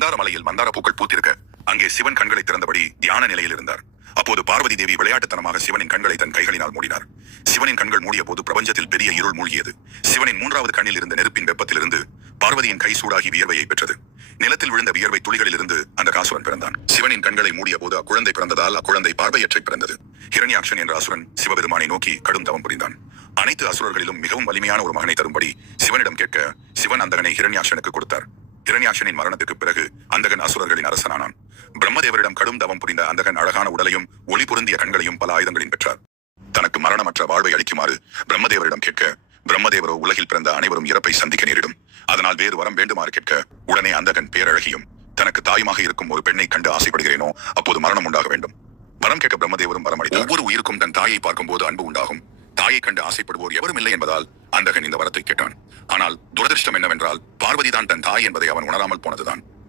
மந்தார மலையில் மந்தார பூக்கள் பூத்திருக்க அங்கே சிவன் கண்களை திறந்தபடி தியான நிலையில் இருந்தார். அப்போது பார்வதி தேவி விளையாட்டுத்தனமாக சிவனின் கண்களை தன் கைகளினால் மூடினார். சிவனின் கண்கள் மூடிய போது பிரபஞ்சத்தில் பெரிய இருள் மூழ்கியது. சிவனின் மூன்றாவது கண்ணில் இருந்த நெருப்பின் வெப்பத்திலிருந்து பார்வதியின் கை சூடாகி வியர்வையை பெற்றது. நிலத்தில் விழுந்த வியர்வை துளிகளிலிருந்து அந்த அசுரன் பிறந்தான். சிவனின் கண்களை மூடிய போது அக்குழந்தை பிறந்ததால் அக்குழந்தை பார்வையற்றை பிறந்தது. ஹிரண்யாக்ஷன் என்ற அசுரன் சிவபெருமானை நோக்கி கடும் தவம் புரிந்தான். அனைத்து அசுரர்களிலும் மிகவும் வலிமையான ஒரு மகனை தரும்படி சிவனிடம் கேட்க சிவன் அந்தகனை ஹிரண்யாக்ஷனுக்கு கொடுத்தார். ஹிரண்யாக்ஷனின் மரணத்துக்கு பிறகு அந்தகன் அசுரர்களின் அரசனானான். பிரம்மதேவரிடம் கடும் தவம் புரிந்த அந்தகன் அழகான உடலையும் ஒளி பொருந்திய கண்களையும் பல ஆயுதங்களையும் பெற்றார். தனக்கு மரணமற்ற வாழ்வை அளிக்குமாறு பிரம்மதேவரிடம் கேட்க பிரம்மதேவரோ உலகில் பிறந்த அனைவரும் இறப்பை சந்திக்க நேரிடும், அதனால் வேறு வரம் வேண்டுமாறு கேட்க உடனே அந்தகன் பேரழகியும் தனக்கு தாயுமாக இருக்கும் ஒரு பெண்ணை கண்டு ஆசைப்படுகிறேனோ அப்போது மரணம் உண்டாக வேண்டும். வரம் கேட்க பிரம்மதேவரும் வரமளித்தார். ஒவ்வொரு உயிருக்கும் தன் தாயை பார்க்கும் போது அன்பு உண்டாகும். தாயை கண்டு ஆசைப்படுவோர் எவரும் இல்லை என்பதால் அந்தகன் இந்த வரத்தை கேட்டான். ஆனால் துரதிருஷ்டம் என்னவென்றால் பார்வதிதான் தன் தாய் என்பதை அவன் உணராமல் போனதுதான்.